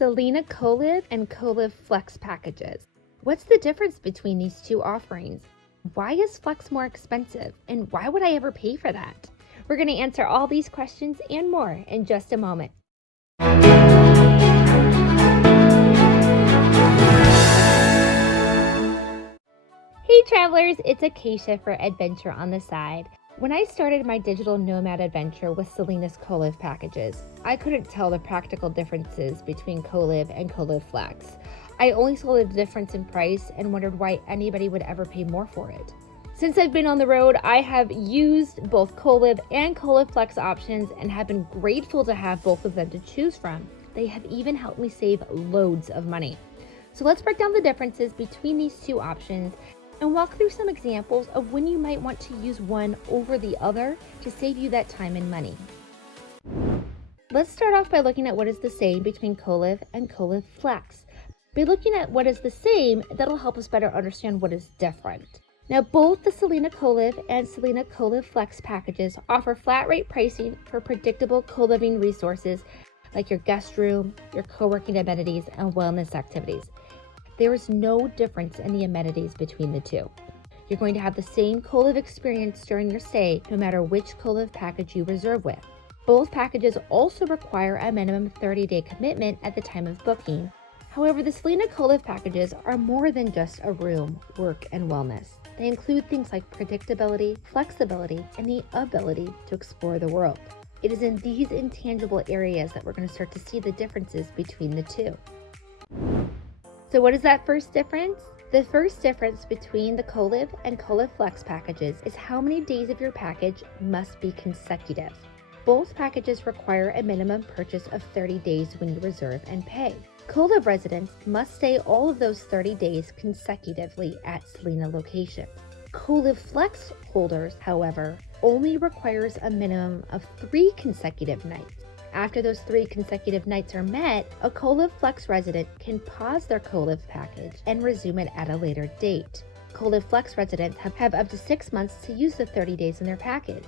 Selina Colive and Colive Flex packages. What's the difference between these two offerings? Why is Flex more expensive, and why would I ever pay for that? We're going to answer all these questions and more in just a moment. Hey travelers, it's Acacia for Adventure on the Side. When I started my digital nomad adventure with Selina's Colive packages, I couldn't tell the practical differences between Colive and Colive Flex. I only saw the difference in price and wondered why anybody would ever pay more for it. Since I've been on the road, I have used both Colive and Colive Flex options and have been grateful to have both of them to choose from. They have even helped me save loads of money. So let's break down the differences between these two options and walk through some examples of when you might want to use one over the other to save you that time and money. Let's start off by looking at what is the same between Colive and Colive Flex. By looking at what is the same, that'll help us better understand what is different. Now, both the Selina Colive and Selina Colive Flex packages offer flat rate pricing for predictable co-living resources like your guest room, your co-working amenities, and wellness activities. There is no difference in the amenities between the two. You're going to have the same Colive experience during your stay, no matter which Colive package you reserve with. Both packages also require a minimum 30-day commitment at the time of booking. However, the Selina Colive packages are more than just a room, work, and wellness. They include things like predictability, flexibility, and the ability to explore the world. It is in these intangible areas that we're going to start to see the differences between the two. So what is that first difference? The first difference between the Colive and Colive Flex packages is how many days of your package must be consecutive. Both packages require a minimum purchase of 30 days when you reserve and pay. Colive residents must stay all of those 30 days consecutively at Selina location. Colive Flex holders, however, only requires a minimum of 3 consecutive nights. After those 3 consecutive nights are met, a Colive Flex resident can pause their Colive package and resume it at a later date. Colive Flex residents have up to 6 months to use the 30 days in their package.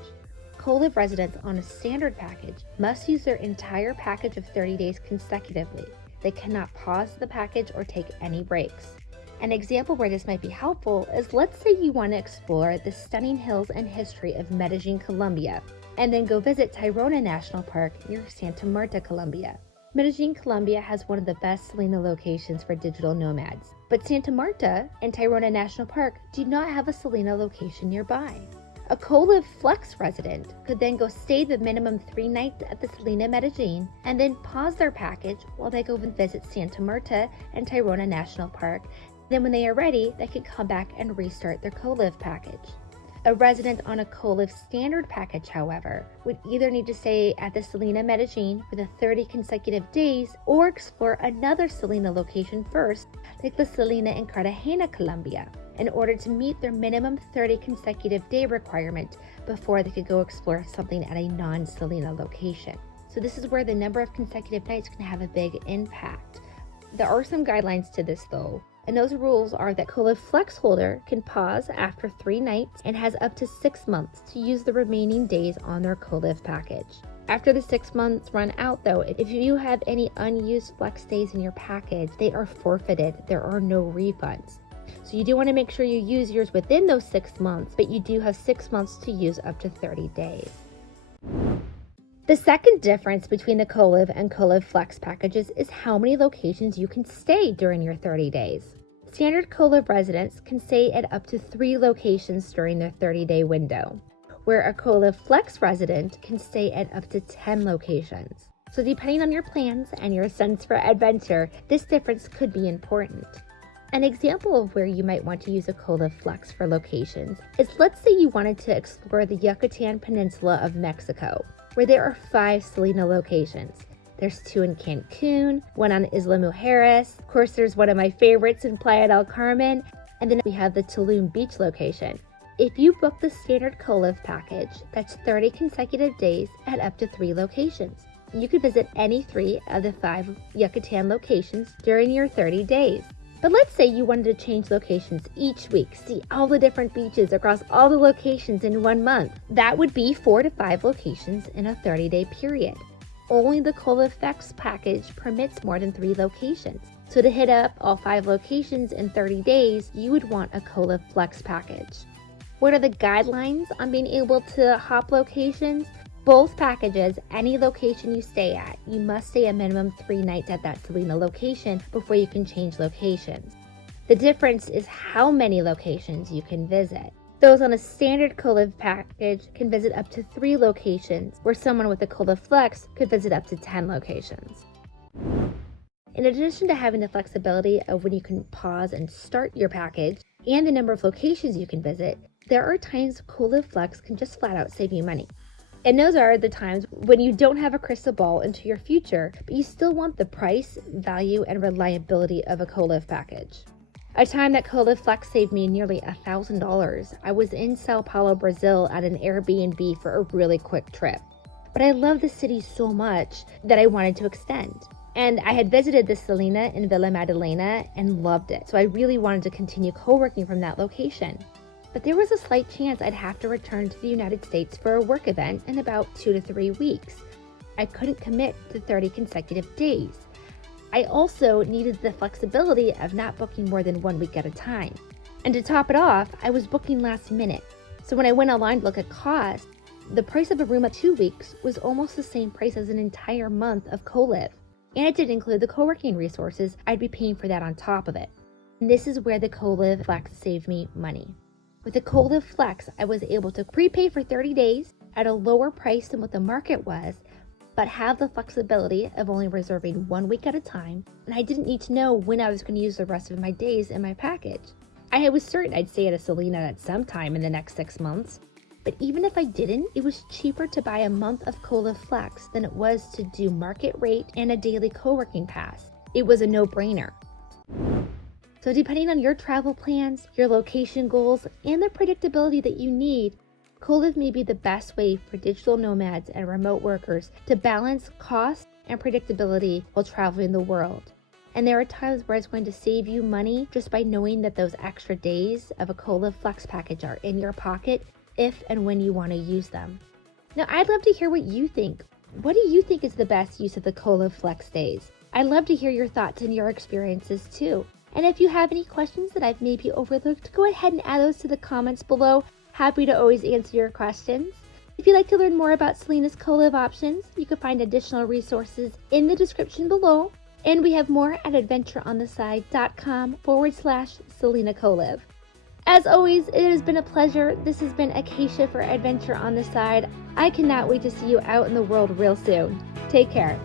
Colive residents on a standard package must use their entire package of 30 days consecutively. They cannot pause the package or take any breaks. An example where this might be helpful is, let's say you want to explore the stunning hills and history of Medellin, Colombia, and then go visit Tayrona National Park near Santa Marta, Colombia. Medellin, Colombia has one of the best Selina locations for digital nomads, but Santa Marta and Tayrona National Park do not have a Selina location nearby. A Colive Flex resident could then go stay the minimum 3 nights at the Selina Medellin and then pause their package while they go and visit Santa Marta and Tayrona National Park. Then when they are ready, they can come back and restart their Colive package. A resident on a Colive standard package, however, would either need to stay at the Selina Medellin for the 30 consecutive days or explore another Selina location first, like the Selina in Cartagena, Colombia, in order to meet their minimum 30 consecutive day requirement before they could go explore something at a non-Selina location. So this is where the number of consecutive nights can have a big impact. There are some guidelines to this though, and those rules are that Colive Flex holder can pause after 3 nights and has up to 6 months to use the remaining days on their Colive package. After the 6 months run out though, if you have any unused Flex days in your package, they are forfeited. There are no refunds. So you do want to make sure you use yours within those 6 months, but you do have 6 months to use up to 30 days. The second difference between the Colive and Colive Flex packages is how many locations you can stay during your 30 days. Standard Colive residents can stay at up to 3 locations during their 30-day window, where a Colive Flex resident can stay at up to 10 locations. So depending on your plans and your sense for adventure, this difference could be important. An example of where you might want to use a Colive Flex for locations is, let's say you wanted to explore the Yucatan Peninsula of Mexico, where there are 5 Selina locations. There's 2 in Cancun, 1 on Isla Mujeres. Of course, there's one of my favorites in Playa del Carmen, and then we have the Tulum Beach location. If you book the standard Colive package, that's 30 consecutive days at up to 3 locations. You could visit any 3 of the 5 Yucatan locations during your 30 days. But let's say you wanted to change locations each week, see all the different beaches across all the locations in 1 month. That would be 4 to 5 locations in a 30-day period. only the Colive Flex package permits more than 3 locations. So to hit up all 5 locations in 30 days, you would want a Colive Flex package. What are the guidelines on being able to hop locations? Both packages, any location you stay at, you must stay a minimum 3 nights at that Selina location before you can change locations. The difference is how many locations you can visit. Those on a standard Colive package can visit up to 3 locations, where someone with a Colive Flex could visit up to 10 locations. In addition to having the flexibility of when you can pause and start your package and the number of locations you can visit, there are times Colive Flex can just flat out save you money. And those are the times when you don't have a crystal ball into your future, but you still want the price, value, and reliability of a Colive package. A time that Colive Flex saved me nearly $1,000. I was in Sao Paulo, Brazil at an Airbnb for a really quick trip. But I love the city so much that I wanted to extend. And I had visited the Selina in Vila Madalena and loved it, so I really wanted to continue co-working from that location. But there was a slight chance I'd have to return to the United States for a work event in about 2 to 3 weeks. I couldn't commit to 30 consecutive days. I also needed the flexibility of not booking more than 1 week at a time. And to top it off, I was booking last minute. So when I went online to look at cost, the price of a room of 2 weeks was almost the same price as an entire month of Colive. And it did include the co-working resources. I'd be paying for that on top of it. And this is where the Colive Flex saved me money. With the Colive Flex, I was able to prepay for 30 days at a lower price than what the market was, but have the flexibility of only reserving 1 week at a time, and I didn't need to know when I was going to use the rest of my days in my package. I was certain I'd stay at a Selina at some time in the next 6 months, but even if I didn't, it was cheaper to buy a month of Colive Flex than it was to do market rate and a daily co-working pass. It was a no-brainer. So depending on your travel plans, your location goals, and the predictability that you need, Colive may be the best way for digital nomads and remote workers to balance cost and predictability while traveling the world. And there are times where it's going to save you money just by knowing that those extra days of a Colive Flex package are in your pocket if and when you want to use them. Now, I'd love to hear what you think. What do you think is the best use of the Colive Flex days? I'd love to hear your thoughts and your experiences too. And if you have any questions that I've maybe overlooked, go ahead and add those to the comments below. Happy to always answer your questions. If you'd like to learn more about Selina's Colive options, you can find additional resources in the description below. And we have more at adventureontheside.com/Selina Colive. As always, it has been a pleasure. This has been Acacia for Adventure on the Side. I cannot wait to see you out in the world real soon. Take care.